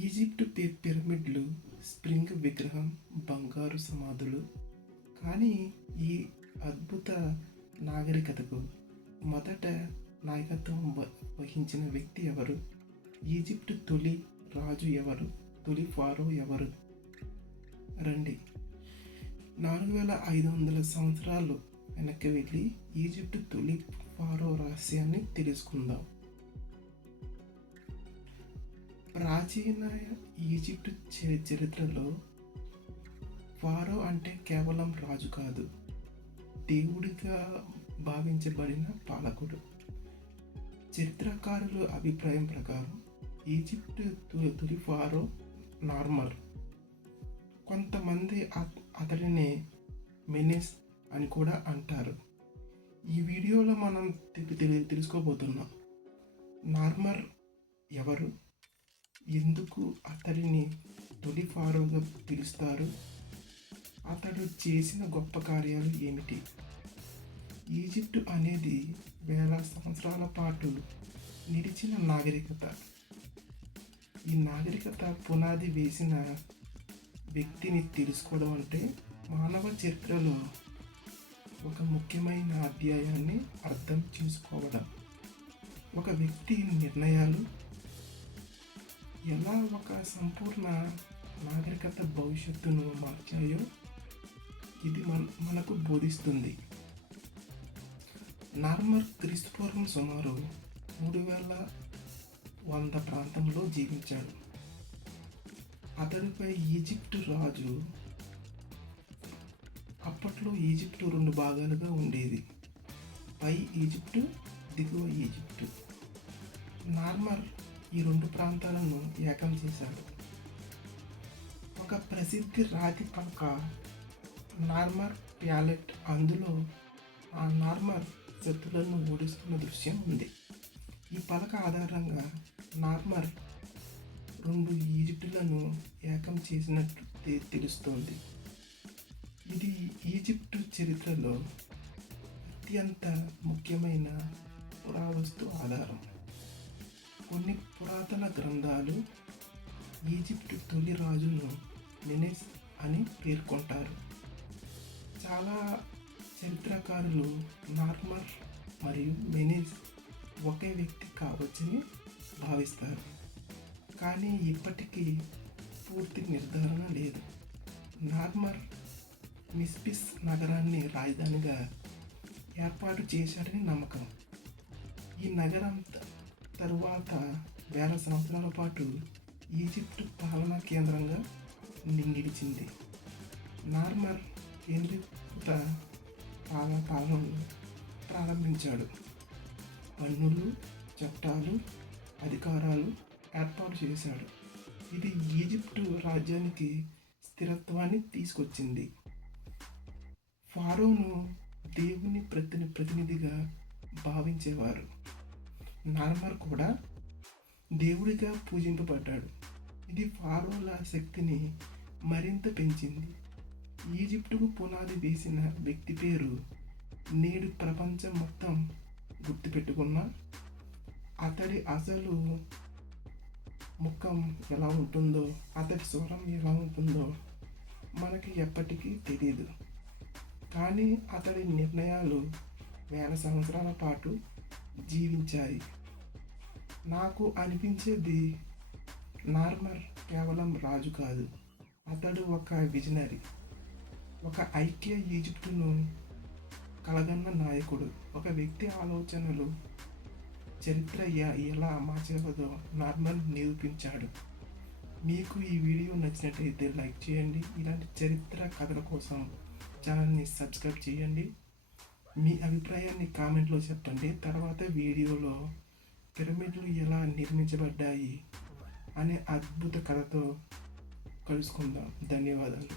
Egypt పిరమిడ్లు, spring విగ్రహం, బంగారు సమాధులు. కానీ ఈ అద్భుత నాగరికతకు మొదట నాయకత్వం వహించిన వ్యక్తి ఎవరు? ఈజిప్టు తొలి రాజు ఎవరు? తొలి ఫారో ఎవరు? రండి, 4500 సంవత్సరాలు వెనక్కి వెళ్ళి ఈజిప్టు తొలి ఫారో రహస్యాన్ని తెలుసుకుందాం. ప్రాచీన ఈజిప్టు చరిత్రలో ఫారో అంటే కేవలం రాజు కాదు, దేవుడిగా భావించబడిన పాలకుడు. చరిత్రకారుల అభిప్రాయం ప్రకారం ఈజిప్టు తొలి ఫారో నార్మర్. కొంతమంది అతడిని మెనెస్ అని కూడా అంటారు. ఈ వీడియోలో మనం తెలుసుకోబోతున్నాం నార్మర్ ఎవరు, ఎందుకు అతడిని తొలి ఫారోగా పిలుస్తారు, అతడు చేసిన గొప్ప కార్యాలు ఏమిటి. ఈజిప్టు అనేది వేల సంవత్సరాల పాటు నిలిచిన నాగరికత. ఈ నాగరికత పునాది వేసిన వ్యక్తిని తెలుసుకోవడం అంటే మానవ చరిత్రలో ఒక ముఖ్యమైన అధ్యాయాన్ని అర్థం చేసుకోవడం. ఒక వ్యక్తి నిర్ణయాలు ఎలా ఒక సంపూర్ణ నాగరికత భవిష్యత్తును మార్చాయో ఇది మనకు బోధిస్తుంది. నార్మర్ క్రీస్తుపూర్వం సుమారు 3100 ప్రాంతంలో జీవించాడు. అతడిపై ఈజిప్టు రాజు. అప్పట్లో ఈజిప్టు 2 భాగాలుగా ఉండేది, పై ఈజిప్టు, దిగువ ఈజిప్టు. నార్మర్ ఈ 2 ప్రాంతాలను ఏకం చేశాడు. ఒక ప్రసిద్ధి రాతి పలక నార్మర్ ప్యాలెట్, అందులో ఆ నార్మర్ శత్రులను ఓడిస్తున్న దృశ్యం ఉంది. ఈ పలక ఆధారంగా నార్మర్ 2 ఈజిప్టులను ఏకం చేసినట్టు తెలుస్తోంది. ఇది ఈజిప్టు చరిత్రలో అత్యంత ముఖ్యమైన పురావస్తు ఆధారం. కొన్ని పురాతన గ్రంథాలు ఈజిప్టు తొలి రాజును మెనెస్ అని పేర్కొంటారు. చాలా చరిత్రకారులు నార్మర్ మరియు మెనెస్ ఒకే వ్యక్తి కావచ్చని భావిస్తారు, కానీ ఇప్పటికీ పూర్తి నిర్ధారణ లేదు. నార్మర్ మిస్పిస్ నగరాన్ని రాజధానిగా ఏర్పాటు చేశాడని నమ్మకం. ఈ నగరం తరువాత వేల సంవత్సరాల పాటు ఈజిప్టు పాలనా కేంద్రంగా నిలిచింది. నార్మర్ కేంద్రీకృత పాలనను ప్రారంభించాడు. పన్నులు, చట్టాలు, అధికారాలు ఏర్పాటు చేశాడు. ఇది ఈజిప్టు రాజ్యానికి స్థిరత్వాన్ని తీసుకొచ్చింది. ఫారోను దేవుని ప్రతినిధిగా భావించేవారు. నార్మర్ కూడా దేవుడిగా పూజింపబడ్డాడు. ఇది ఫారోల శక్తిని మరింత పెంచింది. ఈజిప్టుకు పునాది వేసిన వ్యక్తి పేరు నేడు ప్రపంచం మొత్తం గుర్తుపెట్టుకున్న అతడి అసలు ముఖం ఎలా ఉంటుందో, అతడి స్వరం ఎలా ఉంటుందో మనకి ఎప్పటికీ తెలియదు. కానీ అతడి నిర్ణయాలు వేల సంవత్సరాల పాటు జీవించాయి. నాకు అనిపించేది నార్మర్ కేవలం రాజు కాదు, అతడు ఒక విజనరీ, ఒక ఐక్య ఈజిప్టును కలగన్న నాయకుడు. ఒక వ్యక్తి ఆలోచనలు చరిత్ర ఎలా మార్చవదో నార్మల్ నిరూపించాడు. మీకు ఈ వీడియో నచ్చినట్లయితే లైక్ చేయండి. ఇలాంటి చరిత్ర కథల కోసం ఛానల్ని సబ్స్క్రైబ్ చేయండి. మీ అభిప్రాయాన్ని కామెంట్లో చెప్పండి. తర్వాత వీడియోలో పిరమిడ్లు ఎలా నిర్మించబడ్డాయి అనే అద్భుత కథతో కలుసుకుందాం. ధన్యవాదాలు.